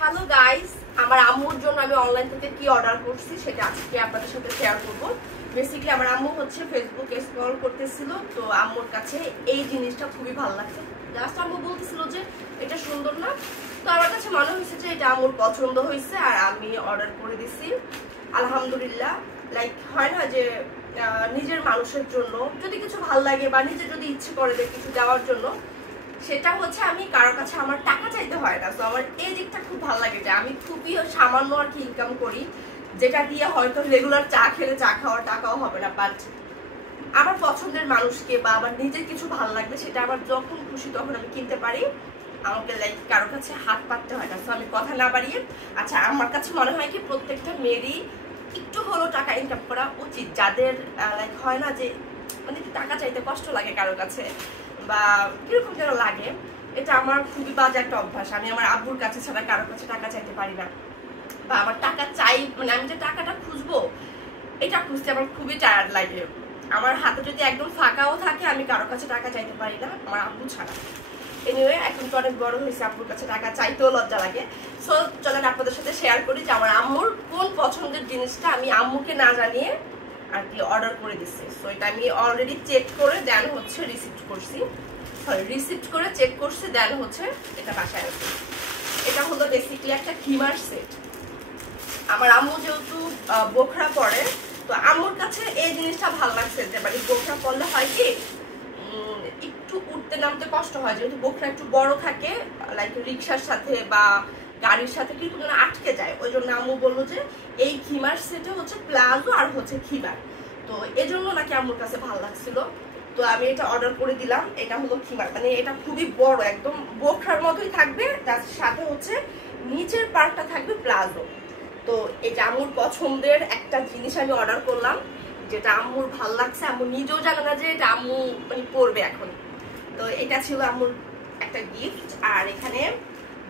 Hello guys, আমার আম্মুর জন্য আমি অনলাইন থেকে কি অর্ডার করছি সেটা আজকে আপনাদের সাথে শেয়ার করব। বেসিক্যালি আমার আম্মু হচ্ছে ফেসবুকে স্ক্রল করতেছিল, তো আম্মুর কাছে এই জিনিসটা খুবই ভালো লাগছে। জাস্ট আম্মু বলতেছিল যে এটা সুন্দর না, তো আমার কাছে মনে হয়েছে যে এটা আম্মুর পছন্দ হয়েছে আর আমি অর্ডার করে দিছি। আলহামদুলিল্লাহ। লাইক হয় না যে নিজের মানুষের জন্য যদি কিছু ভালো লাগে বা নিজে যদি ইচ্ছে করে যে কিছু দেওয়ার জন্য, সেটা হচ্ছে আমি কারোর কাছে আমার টাকা চাইতে হয় না। তো আমার এই দিকটা খুব ভালো লাগে যে আমি খুবই সামান্য আর কি ইনকাম করি, যেটা দিয়ে হয়তো রেগুলার চা খেলে চা খাওয়ার টাকাও হবে না, বাট আমার পছন্দের মানুষকে বা আমার নিজের কিছু ভালো লাগবে সেটা আমার যখন খুশি তখন আমি কিনতে পারি। আমাকে লাইক কারোর কাছে হাত পাততে হয় না। তো আমি কথা না বাড়িয়ে, আচ্ছা আমার কাছে মনে হয় কি প্রত্যেকটা মেয়েরই একটু হলেও টাকা ইনকাম করা উচিত, যাদের লাইক হয় না যে মানে টাকা চাইতে কষ্ট লাগে কারোর কাছে বা কিরকম যেন লাগে। এটা আমার খুবই বাজে একটা অভ্যাস। আমি আমার আব্বুর কাছে ছাড়া কারোর কাছে টাকা চাইতে পারি না, বা আমার টাকা চাই মানে আমি যে টাকাটা খুঁজবো এটা খুঁজতে আমার খুবই টায়ার্ড লাগে। আমার হাতে যদি একদম ফাঁকাও থাকে আমি কারোর কাছে টাকা চাইতে পারি না, আমার আব্বু ছাড়া। এনিওয়ে, এখন তো অনেক বড় হয়েছে, আব্বুর কাছে টাকা চাইতেও লজ্জা লাগে। সো চলেন আপনাদের সাথে শেয়ার করি যে আমার আম্মুর কোন পছন্দের জিনিসটা আমি আম্মুকে না জানিয়ে আর কি অর্ডার করে দিচ্ছি। সো এটা আমি অলরেডি চেক করে দেন হচ্ছে রিসিপ্ট করছি, রিসিপ্ট করে চেক করছি, দেন হচ্ছে এটা বাসায় আসছে। এটা হলো বেসিক্যালি একটা কিমার সেট। আমার আম্মু যেহেতু বোখরা পরে, তো আম্মুর কাছে এই জিনিসটা ভালো লাগছে যে মানে বোখরা পরলে হয় কি একটু উঠতে নামতে কষ্ট হয়, যেহেতু বোখরা একটু বড় থাকে, লাইক রিক্সার সাথে বা গাড়ির সাথে কিন্তু আটকে যায়। ওই জন্য আম্মু বললো যে এই খিমার সেটে হচ্ছে প্লাজো আর হচ্ছে খিমার, তো এজন্য নাকি আম্মুর কাছে ভালো লাগছিল। তো আমি এটা অর্ডার করে দিলাম। এটা হলো খিমার, মানে এটা খুবই বড়, একদম বোখরার মতোই থাকবে, তার সাথে হচ্ছে নিচের পার্টটা থাকবে প্লাজো। তো এটা আম্মুর পছন্দের একটা জিনিস আমি অর্ডার করলাম, যেটা আম্মুর ভাল লাগছে। আম্মু নিজেও জানে না যে এটা আম্মু মানে পরবে এখন। তো এটা ছিল আম্মুর একটা গিফট। আর এখানে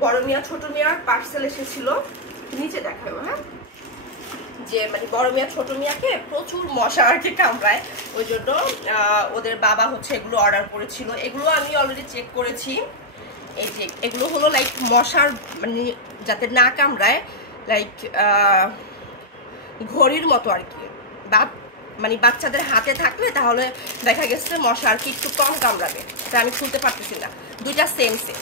বড় মিয়া ছোট মিয়ার পার্সেল এসেছিল, নিচে দেখাবো। হ্যাঁ, যে মানে বড় মিয়া ছোট মিয়াকে প্রচুর মশা আর কি কামড়ায়, ওই জন্য ওদের বাবা হচ্ছে এগুলো অর্ডার করেছিল। এগুলো আমি অলরেডি চেক করেছি। এই যে এগুলো হলো লাইক মশার মানে যাতে না কামড়ায়, লাইক ঘড়ির মতো আর কি, বা মানে বাচ্চাদের হাতে থাকলে তাহলে দেখা গেছে মশা আর কি একটু কম কামড়াবে। এটা আমি খুলতে পারতেছি না, দুইটা সেম সেম।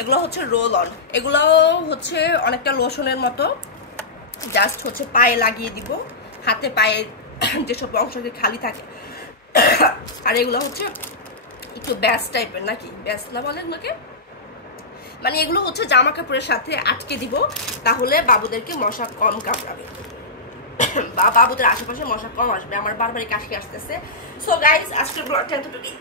এগুলো হচ্ছে রোল অন, এগুলো হচ্ছে অনেকটা লোশনের মতো, জাস্ট হচ্ছে পায়ে লাগিয়ে দিব, হাতে পায়ে যেসব অংশকে খালি থাকে। আর এগুলো হচ্ছে একটু ব্যাস টাইপের, নাকি ব্যাস না বলেন নাকি, মানে এগুলো হচ্ছে জামা কাপড়ের সাথে আটকে দিব, তাহলে বাবুদেরকে মশা কম কামড়াবে বা বাবুদের আশেপাশে মশা কম আসবে। আমার বারবারই কাশি আসতেছে। সো গাইস, আজকের ব্লগটা এতটুকুই।